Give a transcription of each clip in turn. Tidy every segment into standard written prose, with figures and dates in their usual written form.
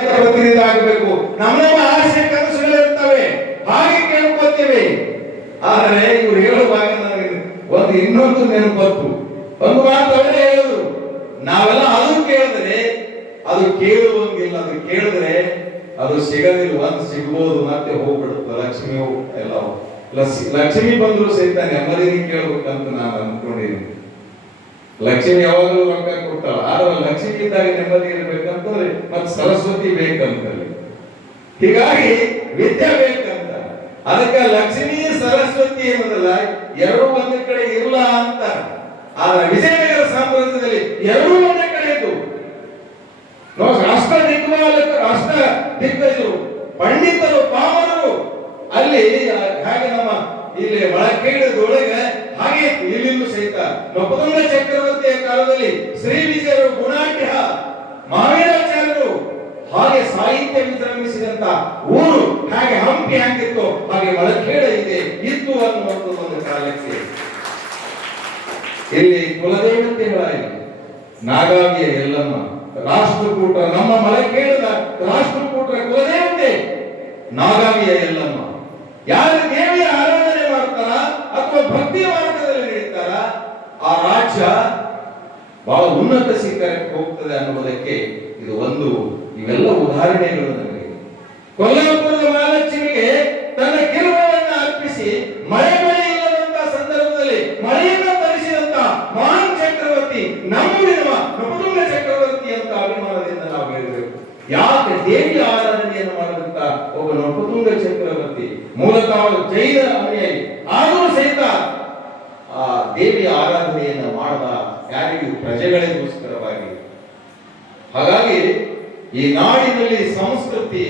ಪ್ರತಿನಿಧಿ ಆಗಬೇಕು. ನಮ್ಮ ಆಸೆ ಕನಸುಗಳಿರ್ತವೆ, ಹಾಗೆ ಕೇಳ್ಕೊತೀವಿ. ಆದರೆ ಇವ್ರು ಹೇಳುವಾಗ ನನಗೆ ಇನ್ನೊಂದು ನೆನಪತ್ತು. ಒಂದು ಮಾತು ಅವರೇ ಹೇಳಿದ್ರು, ನಾವೆಲ್ಲ ಅದು ಕೇಳಿದ್ರೆ ಅದು ಕೇಳುವಂಗಿಲ್ಲ, ಅದು ಕೇಳಿದ್ರೆ ಅದು ಸಿಗದಿಲ್ಲ. ಒಂದು ಸಿಗ್ಬೋದು, ಮತ್ತೆ ಹೋಗ್ಬಿಡುತ್ತೆ. ಲಕ್ಷ್ಮಿ ಎಲ್ಲ ಲಕ್ಷ್ಮಿ ಬಂದ್ರು ಸಹಿತ ನೆಮ್ಮದಿನಿ ಕೇಳ್ಬೇಕಂತ ನಾನು ಅನ್ಕೊಂಡಿದ್ದೀನಿ. ಲಕ್ಷ್ಮಿ ಯಾವಾಗಲೂ ರೊಕ್ಕ ಕೊಡ್ತಾಳ, ಆದ್ರೆ ಲಕ್ಷ್ಮಿ ಇದ್ದಾಗ ನೆಮ್ಮದಿ ಇರ್ಬೇಕಂತಂದ್ರೆ ಮತ್ತೆ ಸರಸ್ವತಿ ಬೇಕಂತಲ್ಲಿ. ಹೀಗಾಗಿ ವಿದ್ಯೆ ಬೇಕಂತ. ಅದಕ್ಕೆ ಲಕ್ಷ್ಮಿ ಸರಸ್ವತಿ ಅನ್ನೋದಲ್ಲ, ಎರಡು ಒಂದೇ ಕಡೆ ಇರಲ್ಲ ಅಂತ. ಆದ್ರೆ ವಿಜಯನಗರ ಸಾಮ್ರಾಜ್ಯದಲ್ಲಿ ಎರಡೂ ಒಂದೇ ಕಡೆ ಇತ್ತು. ರಾಷ್ಟ್ರ ದಿಗ್ಗಜರು, ಪಂಡಿತರು, ಪಾಮರರು ಅಲ್ಲಿ ಹಾಗೆ ನಮ್ಮ ಇಲ್ಲಿ ಒಳಗೇಡದೊಳಗೆ ಹಾಗೆ ಇಲ್ಲಿಂದು ಸಹಿತ ನೊಪದುಂಗ ಚಕ್ರವರ್ತಿಯ ಕಾಲದಲ್ಲಿ ಶ್ರೀ ವಿಜಯರು, ಗುಣಾಢ್ಯ, ಮಹಾವೀರಾಚಾರ್ಯರು ಹಾಗೆ ಸಾಹಿತ್ಯ ವಿಜೃಂಭಿಸಿದಂತ ಊರು. ಹಾಗೆ ಹಂಪಿ ಹಾಗಿತ್ತು, ಹಾಗೆ ಒಳಗೇಡ ಇದೆ ಇತ್ತು ಅನ್ನುವಂಥದ್ದು ಒಂದು ಕಾಲಕ್ಕೆ. ಇಲ್ಲಿ ಕುಲದೇವತೆಗಳಾಗಿ ನಾಗಾವಿಯ ಎಲ್ಲಮ್ಮ, ರಾಷ್ಟ್ರಕೂಟ, ನಮ್ಮ ಮಳಕೇಡದ ರಾಷ್ಟ್ರಕೂಟರ ಕುಲದೇವತೆ ನಾಗಾವಿಯ ಎಲ್ಲಮ್ಮ. ಯಾರು ದೇವಿಯ ಆರಾಧನೆ ಮಾಡ್ತಾರ ಅಥವಾ ಭಕ್ತಿ ಮಾರ್ಗದಲ್ಲಿ ನಡೀತಾರ, ಆ ರಾಜ್ಯ ಬಹಳ ಉನ್ನತ ಶಿಖರಕ್ಕೆ ಹೋಗ್ತದೆ ಅನ್ನುವುದಕ್ಕೆ ಇದು ಒಂದು. ಇವೆಲ್ಲ ಉದಾಹರಣೆಗಳು ನಮಗೆ. ಕೊಲ್ಲಾಪುರದ ಮಹಾಲಕ್ಷ್ಮಿಗೆ ತನ್ನ ಕಿರುಗಳನ್ನು ಅರ್ಪಿಸಿ ಮಳೆ ಬೆಳೆ ಇಲ್ಲದಂತಹ ಸಂದರ್ಭದಲ್ಲಿ ಮಳೆಯನ್ನು ತರಿಸಿದಂತ ಮಹಾನ್ ಚಕ್ರವರ್ತಿ ನಮ್ಮೂರಿನ ನಪದುಂಗ ಚಕ್ರವರ್ತಿ ಅಂತ ಅಭಿಮಾನದಿಂದ ನಾವು ಹೇಳಬೇಕು. ಯಾಕೆ ದೇವಿಯ ಆರಾಧನೆಯನ್ನು ಮಾಡಿದಂತ ಒಬ್ಬ ನಪದುಂಗ ಚಕ್ರವರ್ತಿ ಮೂಲತಃ ಜೈನ ಅನುಯಾಯಿ, ಆದರೂ ಸಹಿತ ಆ ದೇವಿಯ ಆರಾಧನೆಯನ್ನು ಮಾಡದ ಯಾರಿಗೂ ಪ್ರಜೆಗಳಿಗೋಸ್ಕರವಾಗಿ. ಹಾಗಾಗಿ ಈ ನಾಡಿನಲ್ಲಿ ಸಂಸ್ಕೃತಿ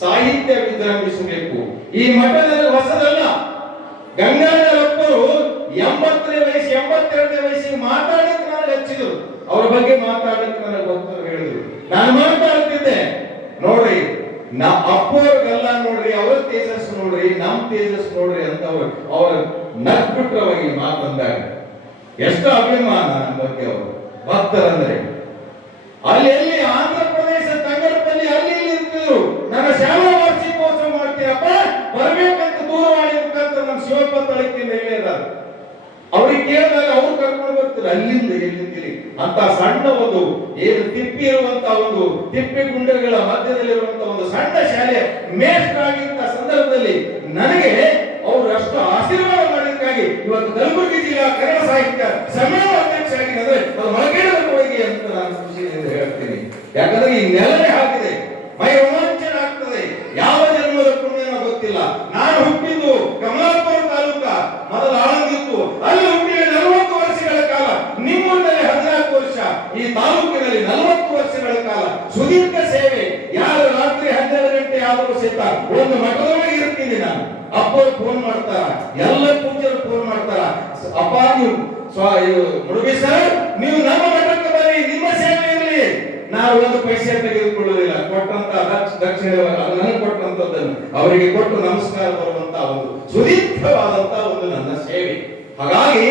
ಸಾಹಿತ್ಯ ವಿಜೃಂಭಿಸಬೇಕು. ಈ ಮಠದಲ್ಲಿ ಹೊಸದಲ್ಲ. ಗಂಗಾಧರಪ್ಪರು 80ನೇ ವಯಸ್ಸು 82ನೇ ವಯಸ್ಸಿಗೆ ಮಾತಾಡಕ್ಕೆ ನನಗೆ ಹಚ್ಚಿದ್ರು. ಅವ್ರ ಬಗ್ಗೆ ಮಾತಾಡಕ್ಕೆ ನನಗೆ ಭಕ್ತರು ಹೇಳಿದ್ರು. ನಾನು ಮಾತಾಡ್ತಿದ್ದೆ, ನೋಡ್ರಿ ಅಪ್ಪವ್ರಿಗೆಲ್ಲ ನೋಡ್ರಿ, ಅವ್ರ ತೇಜಸ್ ನೋಡ್ರಿ, ನಮ್ ತೇಜಸ್ ನೋಡ್ರಿ ಅಂತ ಅವ್ರ ನಗ್ಬಿಟ್ರವಾಗಿ ಮಾತಂದಾಗ ಎಷ್ಟು ಅಭಿಮಾನ ನನ್ನ ಬಗ್ಗೆ ಅವರು ಭಕ್ತರಂದ್ರೆ. ಅಲ್ಲಿ ಎಲ್ಲಿ ಆಂಧ್ರ ಪ್ರದೇಶ ತಂಗಡಪಲ್ಲಿ ಅಲ್ಲಿ ಇಲ್ಲಿ ಇರ್ತಿದ್ರು. ನನ್ನ ಶಾಲಾ ವಾರ್ಷಿಕೋತ್ಸವ ಮಾಡ್ತೀರಪ್ಪ ಬರ್ಬೇಕಂತ ದೂರವಾಣಿ ಮುಖಾಂತರ ನಮ್ಮ ಶಿವಪ್ಪ ತಳಕಿಂದ ಹೇಳಿದಾರ. ಅವ್ರಿಗೆ ಕೇಳಿದಾಗ ಅವ್ರು ಕರ್ಕೊಂಡು ಬರ್ತಾರೆ ಅಲ್ಲಿಂದ ಎಲ್ಲಿಂದಿರಿ ಅಂತ ಸಣ್ಣ ಒಂದು ಏನು ತಿಪ್ಪಿ ಇರುವಂತ ಒಂದು ತಿಪ್ಪಿ ಗುಂಡಗಳ ಮಧ್ಯದಲ್ಲಿರುವಂತ ಒಂದು ಸಣ್ಣ ಶಾಲೆ ಮೇಷ್ಟ್ರಾಗಿದ್ದ ಸಂದರ್ಭದಲ್ಲಿ ನನಗೆ ಅವರು ಅಷ್ಟು ಆಶೀರ್ವಾದ ಮಾಡಿದ್ದಕ್ಕಾಗಿ ಇವತ್ತು ಕಲಬುರಗಿ ಜಿಲ್ಲಾ ಕನ್ನಡ ಸಾಹಿತ್ಯ ಸಮ್ಮೇಳನ ಅಧ್ಯಕ್ಷ ಆಗಿದ್ರೆ ಅದು ಒಳಗೇಡದ ಕೊಡುಗೆ ಅಂತ ನಾನು ಖುಷಿಯಿಂದ ಹೇಳ್ತೀನಿ. ಯಾಕಂದ್ರೆ ಈ ನೆಲನೇ ಹಾಕಿದೆ, ಮೈ ರೋಮಾಂಚನ ಆಗ್ತದೆ. ಯಾವ ಜನ್ಮದ ಪುಣ್ಯನೋ ಗೊತ್ತಿಲ್ಲ. ನಾನು ಹುಟ್ಟಿದ್ದು ಕಮಲಾಪುರ ತಾಲೂಕ, ಮೊದಲ ಆಳಂದಿತ್ತು. ಅಲ್ಲಿ ಹುಟ್ಟಿದ 40 ವರ್ಷಗಳ ಕಾಲ, ನಿಮ್ಮೂರಿನಲ್ಲಿ 14 ವರ್ಷ, ಈ ತಾಲೂಕಿನಲ್ಲಿ 40 ವರ್ಷಗಳ ಕಾಲ ಸುದೀರ್ಘ ಸೇವೆ. ಯಾರು ರಾತ್ರಿ 12 ಗಂಟೆ ಆದರೂ ಸಹಿತ ಒಂದು ಮಠದೊಳಗೆ ಇರ್ತೀನಿ ನಾನು. ಅಪ್ಪರು ಫೋನ್ ಮಾಡ್ತಾರ, ಎಲ್ಲ ಪೂಜ್ಯರು ಫೋನ್ ಮಾಡ್ತಾರ, ಅಪ್ಪ ನೀವು ಮುಡುಬಿ ಸರ್ ನೀವು ನಮ್ಮ ಮಠಕ್ಕೆ ಬರ್ರಿ, ನಿಮ್ಮ ಸೇವೆ ಇರಲಿ. ನಾವು ಒಂದು ಪೈಸೆ ತೆಗೆದುಕೊಳ್ಳುವುದಿಲ್ಲ. ಕೊಟ್ಟಂತ ದಕ್ಷಿಣ ನನಗೆ ಕೊಟ್ಟಂತದ್ದನ್ನು ಅವರಿಗೆ ಕೊಟ್ಟು ನಮಸ್ಕಾರ ಬರುವಂತ ಒಂದು ಸುದೀರ್ಘವಾದಂತ ಒಂದು ನನ್ನ ಸೇವೆ. ಹಾಗಾಗಿ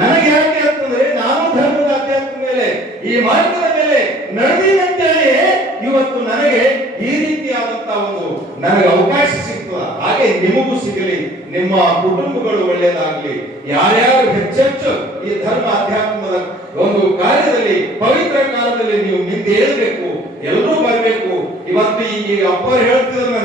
ನನಗೆ ಯಾಕೆ ಅಂತಂದ್ರೆ ನಾನು ಧರ್ಮದ ಅಧ್ಯಾತ್ಮ ಮೇಲೆ ಈ ಮಾರ್ಗದ ಮೇಲೆ ನಡೆದಿನಂತೇಳಿ ಇವತ್ತು ನನಗೆ ಈ ರೀತಿಯಾದಂತಹ ಒಂದು ನನಗೆ ಅವಕಾಶ ಸಿಗ್ತದ. ಹಾಗೆ ನಿಮಗೂ ಸಿಗಲಿ, ನಿಮ್ಮ ಕುಟುಂಬಗಳು ಒಳ್ಳೆಯದಾಗಲಿ. ಯಾರ್ಯಾರು ಹೆಚ್ಚೆಚ್ಚು ಈ ಧರ್ಮ ಅಧ್ಯಾತ್ಮದ ಒಂದು ಕಾರ್ಯದಲ್ಲಿ ಪವಿತ್ರ ಕಾಲದಲ್ಲಿ ನೀವು ನಿಂತು ಹೇಳಬೇಕು, ಎಲ್ಲರೂ ಬರಬೇಕು. ಇವತ್ತು ಈ ಅಪ್ಪರು ಹೇಳ್ತಿದ್ರು